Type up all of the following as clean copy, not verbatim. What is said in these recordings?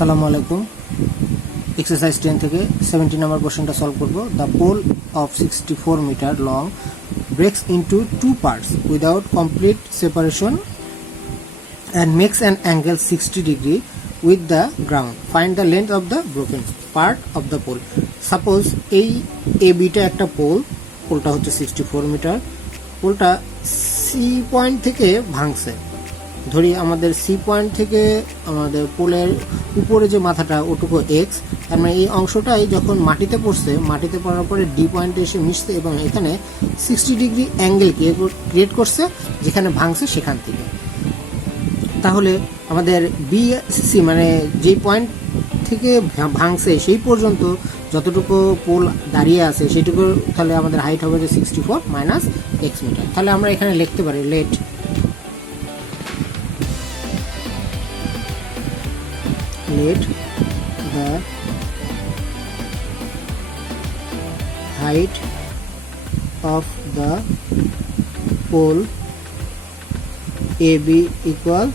আসসালামু আলাইকুম। এক্সারসাইজ 10 থেকে 70 নম্বর কোশ্চেনটা সলভ করব। The pole of 64 metre long breaks into two parts without complete separation and makes an angle 60 degree with the ground. Find the length of the broken part of the pole. Suppose এই AB টা একটা পোলটা হচ্ছে 64 metre. পোলটা C point থেকে ভাঙছে। ধরি আমাদের C point থেকে আমাদের পোলের উপরে যে মাথাটা ওটুকু এক্স, তার মানে এই অংশটাই যখন মাটিতে পড়ছে, মাটিতে পড়ার পরে ডি পয়েন্টে এসে মিশছে এবং এখানে 60 ডিগ্রি অ্যাঙ্গেল ক্রিয়েট করছে যেখানে ভাঙছে সেখান থেকে। তাহলে আমাদের বিসি মানে যেই পয়েন্ট থেকে ভাঙছে সেই পর্যন্ত যতটুকু পোল দাঁড়িয়ে আছে সেটুকু, তাহলে আমাদের হাইট হবে যে 64 মাইনাস এক্স মিটার। তাহলে আমরা এখানে লিখতে পারি late the height of the pole AB equal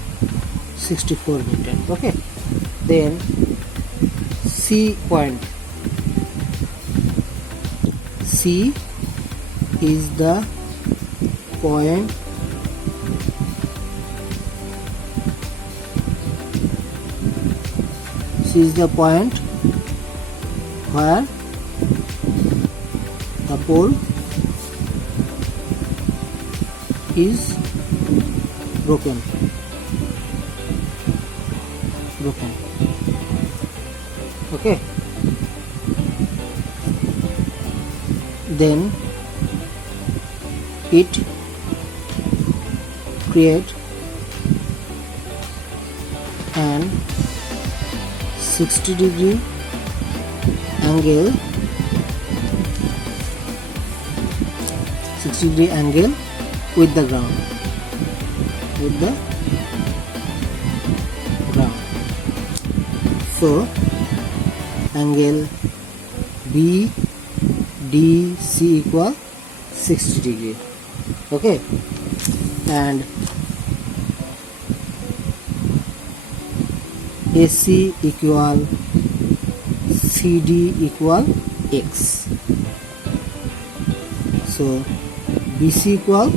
64 meter. Okay, then C point, C is the point is the point where the pole is broken. Okay, then it create an 60 degree angle with the ground, so angle BDC equal 60 degree. Okay, and AC equal CD equal X. So BC equal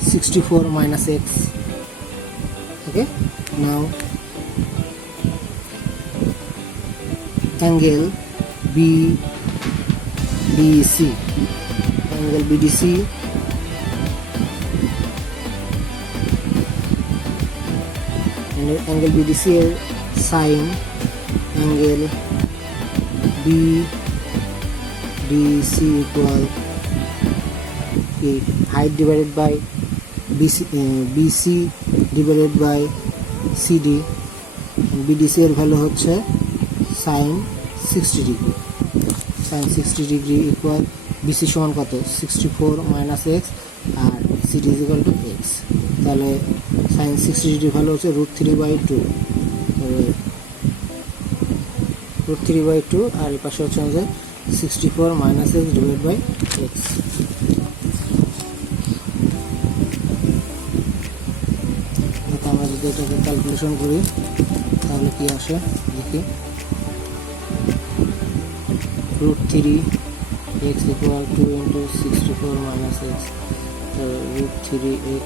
64 minus X. Okay, now angle BDC, angle BDC এর sin angle BDC equal height divided by BC divided by CD. BDC এর value হচ্ছে sin 60 degree. sin 60 degree equal BC সমান কত? 64 minus x আর CD is equal to x. তাহলে sin 60 degree value হচ্ছে √3/2, √3/2 আর এই পাশে হচ্ছে আমাদের 64 minus x divide by x. আমরা যদি এটাকে ক্যালকুলেশন করি তাহলে কি আসে দেখি। √3x equal 2 into 64 minus x, so √3x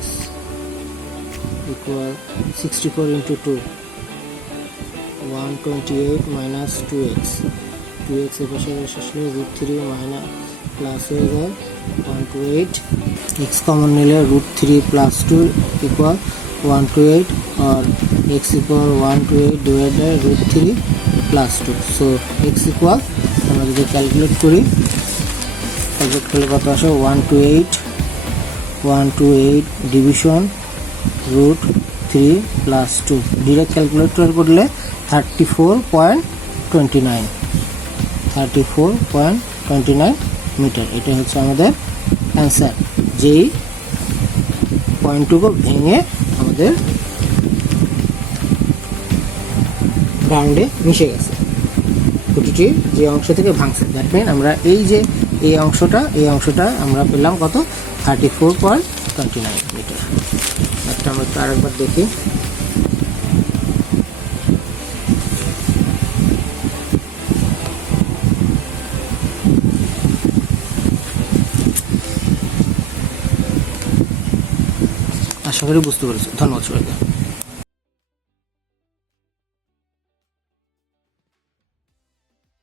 equal 64 into 2, 128 minus 2x এর পাশে আসলে √3 মাইনাস প্লাস হয়ে যায় 128, x কমন নিলে √3 plus 2 equal 128 or x equal 128 divided by √3 plus 2. So x equal, আমরা যদি ক্যালকুলেট করলে কত আসে? 128 ডিভিশন √3 plus 2, ডিরেক্ট ক্যালকুলেটর করলে 34.29 মিটার। এটা হচ্ছে আমাদের অ্যান্সার, যেই পয়েন্টটুকু ভেঙে আমাদের গ্রাউন্ডে মিশে গেছে, খুঁটিটির যে অংশ থেকে ভাঙছে। দ্যাট মিন আমরা এই অংশটা আমরা পেলাম কত? 34.29 মিটার। একটা আমরা আরেকবার দেখি। আশা করি বুঝতে পেরেছো। ধন্যবাদ সবাইকে।